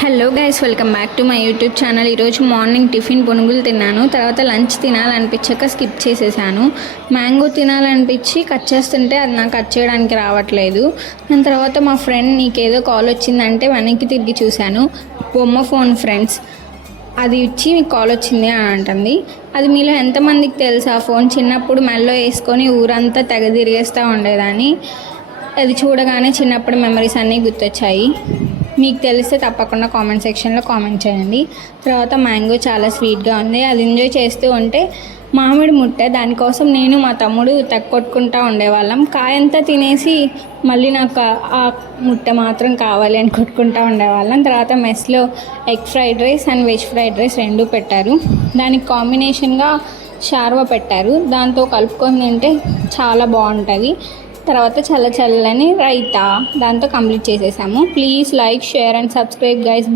Hello guys, welcome back to my YouTube channel. ఈరోజు morning tiffin పునుగులు తిన్నాను. తర్వాత లంచ్ తినాలనిపించాక స్కిప్ చేసేసాను. మ్యాంగో తినాలనిపించి కట్ చేస్తుంటే అది నాకు కట్ చేయడానికి రావట్లేదు. దాని తర్వాత మా ఫ్రెండ్ నీకేదో కాల్ వచ్చిందంటే వెనక్కి తిరిగి చూశాను. బొమ్మ ఫోన్ ఫ్రెండ్స్ అది ఇచ్చి మీకు కాల్ వచ్చింది అని అంటుంది. అది మీలో ఎంతమందికి తెలుసు? ఆ ఫోన్ చిన్నప్పుడు మెల్లో వేసుకొని ఊరంతా తెగ తిరిగేస్తూ ఉండేదాన్ని. అది చూడగానే చిన్నప్పుడు మెమరీస్ అన్నీ గుర్తొచ్చాయి. మీకు తెలిస్తే తప్పకుండా కామెంట్ సెక్షన్లో కామెంట్ చేయండి. తర్వాత మ్యాంగో చాలా స్వీట్గా ఉంది. అది ఎంజాయ్ చేస్తూ ఉంటే మామిడి ముట్టే, దానికోసం నేను మా తమ్ముడు తగ్గొట్టుకుంటూ ఉండేవాళ్ళం. కాయంతా తినేసి మళ్ళీ నాకు ఆ ముట్ట మాత్రం కావాలి అని కొట్టుకుంటూ ఉండేవాళ్ళం. తర్వాత మెస్లో egg fried rice and veg fried rice రెండూ పెట్టారు. దానికి కాంబినేషన్గా షార్వా పెట్టారు. దాంతో కలుపుకొని తింటే చాలా బాగుంటుంది. తర్వాత చల్లని రైతా దాంతో కంప్లీట్ చేసేసాము. Please like, share and subscribe guys.